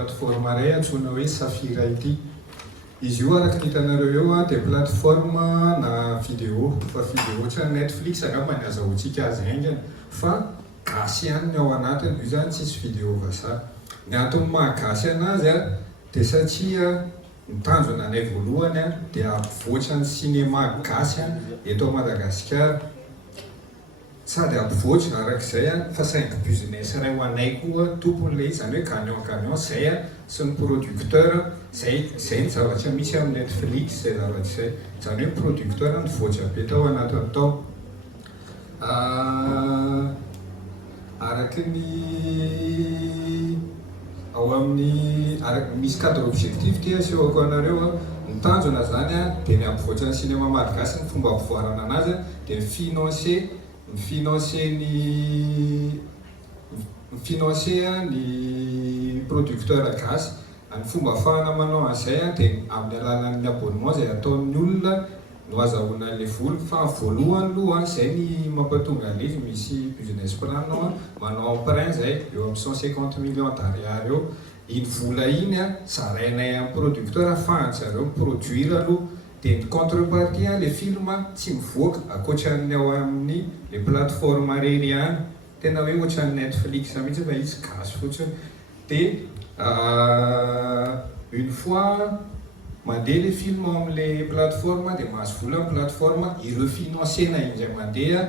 plateforme iray antsoina hoe Safira ity. Izy io araka ny hitanareo eo dia plateforme na vidéo, fa vidéo ohatran'ny Netflix angamba ny azahoantsika azy haingana, fa gasy ihany ny ao anatiny, io zany tsisy vidéo vazaha. Ny antony mahagasy anazy dia satria ny tanjona anay voalohany dia ampivoatra ny cinéma gasy eto à Madagasikara. Sady ampivoatra arak'izay fa saingy business iray ho anay koa tompon'ilay zany hoe gagnant zay sy ny producteur zay ny zavatra misy amin'ny Netflix zay zavatra izay, zany hoe producteur nivoatra be tao anatiny tao. Araky ny ao amin'ny misy cadre objectif ty asehoko anareo ny tanjona zany dia ny ampivoatra ny cinéma malagasy, ny fomba ampivoarana anazy dia mifinancer ny producteur gasy. Ny fomba ahafahana manao an'izay dia amin'ny alalan'ny abonnement zay ataon'ny olona no azahoana le vola, fa voalohany aloha zay ny mampatonga an'izy misy business plan manao emprunt zay eo amin'ny 150 millions d'ariary eo. Iny vola iny zarainay amin'ny producteur ahafahany zareo miproduire aloha, dia ny contrepartie le film tsy mivoaka akoatran'ny ao amin'ny le plateforme reny ihany, tena hoe ohatran'ny Netflix mihitsy fa izy gasy fotsiny. Dia une fois mandeha le film amin'ilay plateforme dia mahazo vola amin'ny plateforme, irefinancena indray mandeha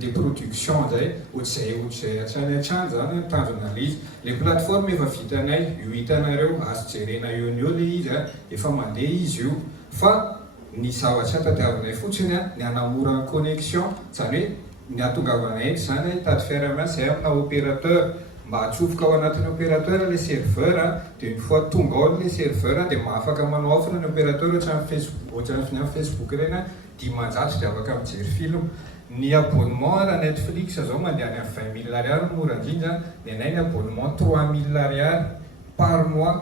le production zay ohatr'izay hatrany hatrany zany ny tanjona le izy. Le plateforme efa vitanay, io hitanareo azo jerena eo ny eo le izy efa mandeha izy io, fa ny zavatra tadiavinay fotsiny ny hanamora ny connexion, zany hoe ny ahatongavanay zany hitady fiara-miasa zay amina opérateur mba atsofoka ao anatin'ny opérateur le serveur, dia une fois tonga ao le serveur dia afaka manao offre ny opérateur ohatran'ny Facebook reny 10 dia afaka mijery film. Ny abonnement raha Netflix zao mandeha any amin'ny 20 000 ariary mora indrindra, ny anay ny abonnement 3 000 ariary par mois.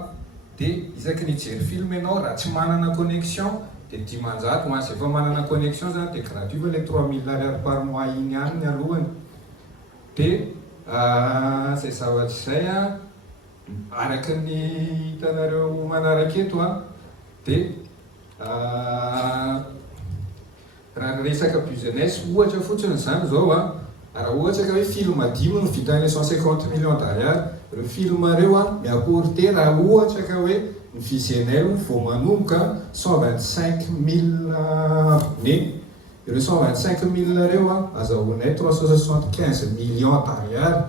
Dia isaky nijery film ianao raha tsy manana connexion dia 10 000, hoan'izay efa manana connexion zany dia gratuit fa le 3 000 ariary par mois iny ihany ny alohany. Dia zay zavatra izay araka ny hitanareo manaraka eto dia raha resaka business ohatra fotsiny zany zao raha ohatra ka hoe film 10 no vitan'ilay 150 millions d'ariary, ireo film ireo miapporter raha ohatra ka hoe ny visionnaire vao manomboka 125 000 abonnés, ireo 125 000 ireo azahoanay 375 millions d'ariary.